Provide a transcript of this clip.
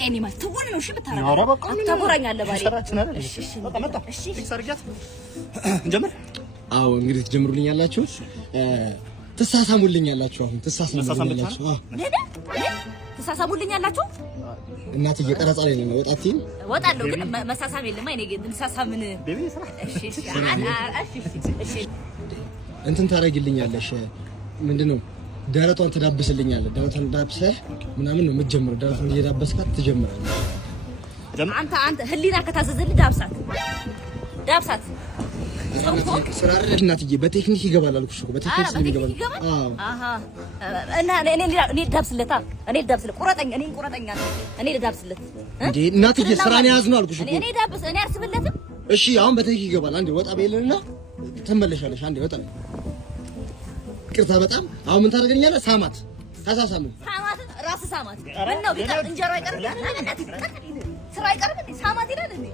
እኔ ማለት ትወን ነው። እሺ ብታረጋ አታጎራኛለህ ባሪ። እሺ በቃ መጣ። እሺ ሰርጊያት እንጀምር። አዎ እንግዲህ ትጀምሩልኛላችሁ፣ ትሳሳሙልኛላችሁ። አሁን ትሳሳሙልኛላችሁ። ትሳሳሙልኛላችሁ። እናትዬ ቀረጻ ላይ ነው። ወጣትኝ ወጣለሁ፣ ግን መሳሳም የለም። አይኔ ግን እንሳሳምን። እሺ እንትን ታረጊልኛለሽ። ምንድነው ደረቷን ትዳብስልኛለህ። ደረቷን ዳብሰህ ምናምን ነው የምትጀምረው። ደረቷን እየዳበስካት ትጀምራለህ። አንተ ህሊና ከታዘዘልህ ዳብሳት። ስራ አይደል እናትዬ፣ በቴክኒክ ይገባል አልኩሽ እኮ። በቴክኒክ ስለሚገባል። አዎ እና እኔ ዳብስለታ። ቁረጠኛ። እኔ ልዳብስለት እንዴ እናትዬ፣ ስራን ያዝነው አልኩሽ እኮ። እኔ አርስብለትም። እሺ አሁን በቴክኒክ ይገባል። አንዴ ወጣ በይልና ትመለሻለሽ። አንዴ ወጣ። ይቅርታ በጣም አሁን ምን ታደርገኛለህ? ሳማት። ራስ ሳማት። ምን ነው እንጀራ አይቀርም? ስራ አይቀርም እንዴ? ሳማት ይላል እንዴ?